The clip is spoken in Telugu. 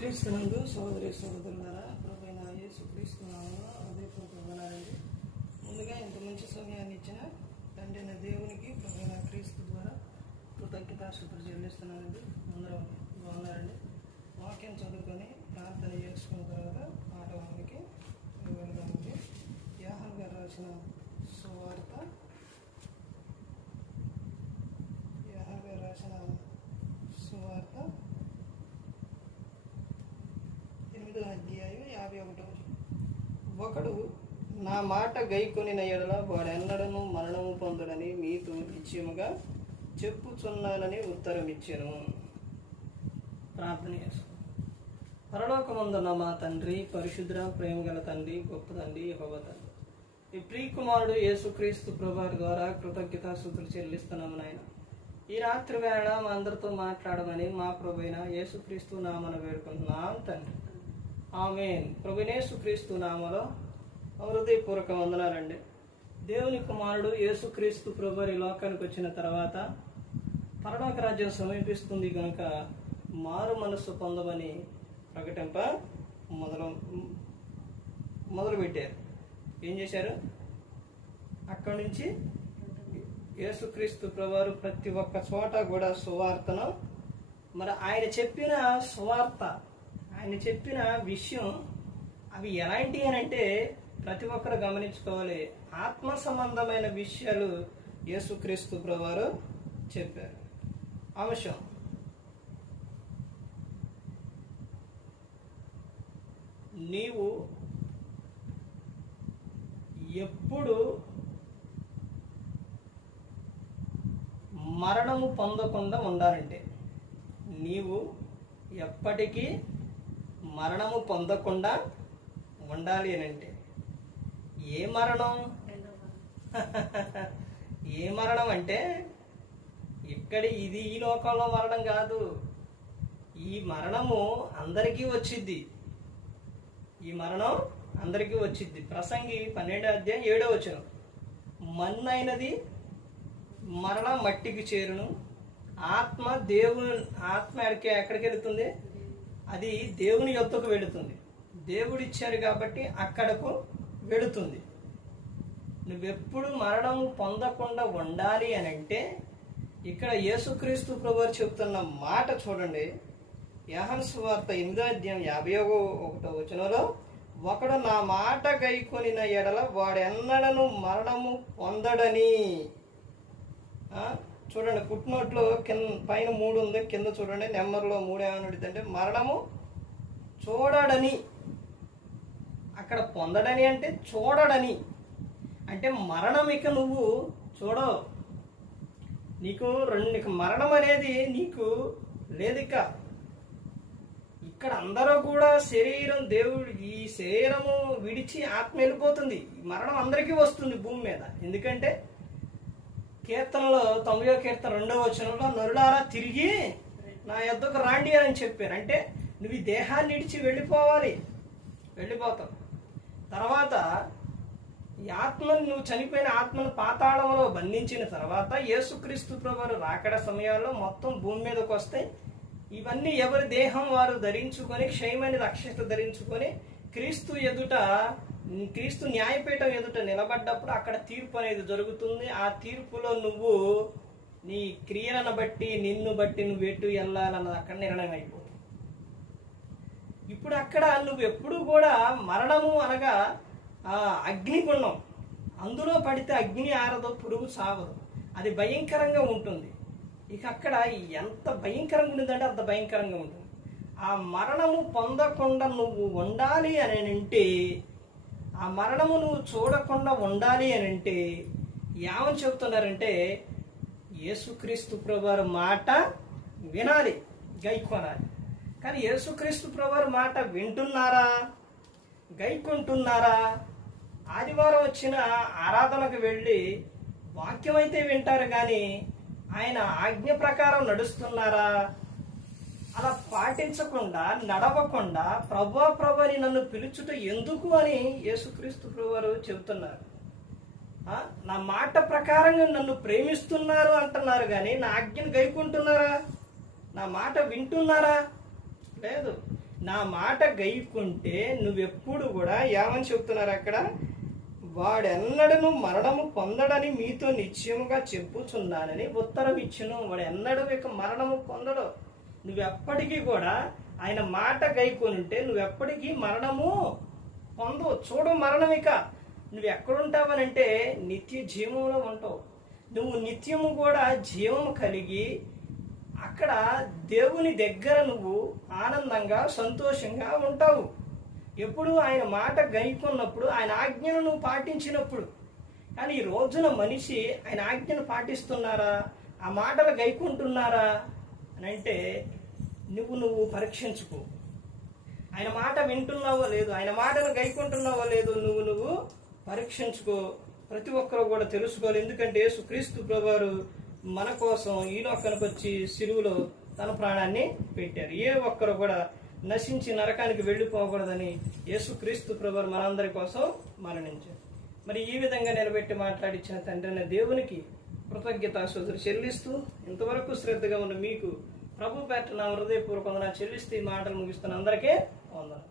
క్రీస్తునందు సోదరి సోదరులారా, ప్రభువైన యేసుక్రీస్తు నామమున హృదయపూర్వకంగానండి. ముందుగా ఇంత మంచి సమయాన్ని ఇచ్చిన తండ్రి అయిన దేవునికి ప్రభువైన క్రీస్తు ద్వారా కృతజ్ఞతాస్తుతులు చెల్లిస్తున్నానండి. అందరూ బాగున్నారండి. వాక్యం చదువుకొని ప్రార్థన చేసుకున్న తర్వాత ఆటవానికి వెళ్దామండి. యోహాను గారు రాసిన సువార్త, యోహాను గారు రాసిన సువార్త 8వ అధ్యాయం 51వ. ఒకడు నా మాట గైకొనిన యెడల వాడెన్నడను మరణము పొందుడని మీతో నిశ్చయముగా చెప్పుచున్నానని ఉత్తరం ఇచ్చెను. ప్రార్థన చేసుకుందాం. పరలోకమందున్న మా తండ్రి, పరిశుద్ధ ప్రేమ గల తండ్రి, గొప్ప తండ్రి, యెహోవా తండ్రి, ఈ ప్రియకుమారుడు యేసుక్రీస్తు ప్రభువారి ద్వారా కృతజ్ఞతాస్తుతులు చెల్లిస్తున్నాము నాయన. ఈ రాత్రి వేళ మా అందరితో మాట్లాడమని మా ప్రభువైన యేసుక్రీస్తు నామన వేడుకుంటున్నాం తండ్రి. ఆమేన్. ప్రభువైన యేసుక్రీస్తు నామలో హృదయపూర్వక వందనాలండి. దేవుని కుమారుడు యేసుక్రీస్తు ప్రభువారి లోకానికి వచ్చిన తర్వాత పరలోక రాజ్యం సమీపిస్తుంది కనుక మారు మనస్సు పొందమని ప్రకటింప మొదలుపెట్టారు. ఏం చేశారు? అక్కడి నుంచి యేసుక్రీస్తు ప్రభువారు ప్రతి ఒక్క చోట కూడా సువార్తను, మరి ఆయన చెప్పిన సువార్త, ఆయన చెప్పిన విషయం అవి ఎలాంటి అని అంటే ప్రతి ఒక్కరు గమనించుకోవాలి. ఆత్మ సంబంధమైన విషయాలు యేసుక్రీస్తు ప్రభువారు చెప్పారు. అంశం నీవు ఎప్పుడు మరణము పొందకుండా ఉండాలంటే, నీవు ఎప్పటికీ మరణము పొందకుండా ఉండాలి అని అంటే ఏ మరణం? ఏ మరణం అంటే ఈ లోకంలో మరణం కాదు. ఈ మరణము అందరికీ వచ్చిద్ది. ఈ మరణం అందరికీ వచ్చిద్ది. ప్రసంగి 12వ అధ్యాయం 7వ వచనం, మన్నైనది మరణ మట్టికి చేరును, ఆత్మ ఎక్కడికి వెళుతుంది? అది దేవుని యొద్దకు వెళుతుంది. దేవుడిచ్చారు కాబట్టి అక్కడకు వెళుతుంది. నువ్వెప్పుడు మరణము పొందకుండా ఉండాలి అని అంటే ఇక్కడ యేసుక్రీస్తు ప్రభువారు చెప్తున్న మాట చూడండి. యోహాను సువార్త 8వ అధ్యాయం 51వ వచనంలో, ఒకడు నా మాట గైకొనిన యెడల వాడెన్నడను మరణము పొందడని. చూడండి, ఫుట్నోట్లో పైన 3 ఉంది, కింద చూడండి నెంబర్లో 3 ఏమనుంటుందంటే మరణము చూడడని. అక్కడ పొందడని అంటే చూడడని, అంటే మరణం ఇక నువ్వు చూడవు. నీకు మరణం అనేది నీకు లేదు. ఇక్కడ అందరూ కూడా ఈ శరీరము విడిచి ఆత్మ వెళ్ళిపోతుంది. మరణం అందరికీ వస్తుంది భూమి మీద. ఎందుకంటే కీర్తనలో 90వ కీర్తన 2వ వచనంలో, నరులారా తిరిగి నా యొద్దకు రాండి అని చెప్పారు. అంటే నువ్వు ఈ దేహాన్ని విడిచి వెళ్ళిపోతావు. తర్వాత ఈ ఆత్మను, నువ్వు చనిపోయిన ఆత్మను పాతాళంలో బంధించిన తర్వాత యేసుక్రీస్తు ప్రభువారు రాకడ సమయాల్లో మొత్తం భూమి మీదకి వస్తాయి. ఇవన్నీ ఎవరి దేహం వారు ధరించుకొని, క్షయమైన రక్షత ధరించుకొని క్రీస్తు న్యాయపీఠం ఎదుట నిలబడ్డప్పుడు అక్కడ తీర్పు అనేది జరుగుతుంది. ఆ తీర్పులో నువ్వు నీ క్రియలను బట్టి, నిన్ను బట్టి నువ్వు ఎటు వెళ్ళాలన్నది అక్కడ నిర్ణయం అయిపోతుంది. ఇప్పుడు అక్కడ నువ్వు ఎప్పుడు కూడా మరణము అనగా అగ్నిగుండం, అందులో పడితే అగ్ని ఆరదు, పురుగు సావదు, అది భయంకరంగా ఉంటుంది. ఇక అక్కడ ఎంత భయంకరంగా ఉంటుందంటే అంత భయంకరంగా ఉంటుంది. ఆ మరణము పొందకుండా నువ్వు ఉండాలి అని అంటే, ఆ మరణము నువ్వు చూడకుండా ఉండాలి అని అంటే ఏమని చెబుతున్నారంటే, యేసుక్రీస్తు ప్రభువారి మాట వినాలి, గైకొనాలి. కానీ యేసుక్రీస్తు ప్రభువారి మాట వింటున్నారా? గైకొంటున్నారా? ఆదివారం వచ్చిన ఆరాధనకు వెళ్ళి వాక్యం అయితే వింటారు, కానీ ఆయన ఆజ్ఞ ప్రకారం నడుస్తున్నారా? అలా పాటించకుండా, నడవకుండా ప్రభుని నన్ను పిలుచుట ఎందుకు అని యేసుక్రీస్తు ప్రభువారు చెబుతున్నారు. నా మాట ప్రకారంగా నన్ను ప్రేమిస్తున్నారు అంటున్నారు, కానీ నా ఆజ్ఞను గైకుంటున్నారా? నా మాట వింటున్నారా? లేదు. నా మాట గైకుంటే నువ్వెప్పుడు కూడా ఏమని చెప్తున్నారు అక్కడ, వాడెన్నడను మరణము పొందడని మీతో నిశ్చయముగా చెప్పుచున్నానని ఉత్తరం ఇచ్చును. వాడు ఎన్నడూ ఇక మరణము పొందడు. నువ్వెప్పటికీ కూడా ఆయన మాట గైకొనుంటే నువ్వెప్పటికీ మరణము పొందవు. చూడు మరణం ఇక నువ్వు ఎక్కడుంటావనంటే నిత్య జీవంలో ఉంటావు. నువ్వు నిత్యము కూడా జీవము కలిగి అక్కడ దేవుని దగ్గర నువ్వు ఆనందంగా సంతోషంగా ఉంటావు. ఎప్పుడు ఆయన మాట గైకొన్నప్పుడు, ఆయన ఆజ్ఞను నువ్వు పాటించినప్పుడు. కానీ ఈ రోజున మనిషి ఆయన ఆజ్ఞను పాటిస్తున్నారా, ఆ మాటలు గైకుంటున్నారా అని అంటే నువ్వు పరీక్షించుకో. ఆయన మాట వింటున్నావో లేదు, ఆయన మాటను గైకుంటున్నావో లేదు, నువ్వు పరీక్షించుకో. ప్రతి ఒక్కరు కూడా తెలుసుకోవాలి. ఎందుకంటే యేసుక్రీస్తు ప్రభువారు మన కోసం ఈ లోకానికి వచ్చి సిలువలో తన ప్రాణాన్ని పెట్టారు. ఏ ఒక్కరు కూడా నశించి నరకానికి వెళ్ళిపోకూడదని యేసుక్రీస్తు ప్రభువారు మనందరి కోసం మరణించారు. మరి ఈ విధంగా నిలబెట్టి మాట్లాడించిన తండ్రి అయిన దేవునికి కృతజ్ఞతాస్తుతులు చెల్లిస్తూ ఇంతవరకు శ్రద్ధగా ఉన్న మీకు ప్రభు పేట నా హృదయపూర్వకంగా చెల్లిస్తూ ఈ మాటలు ముగిస్తున్న అందరికీ వందనాలు.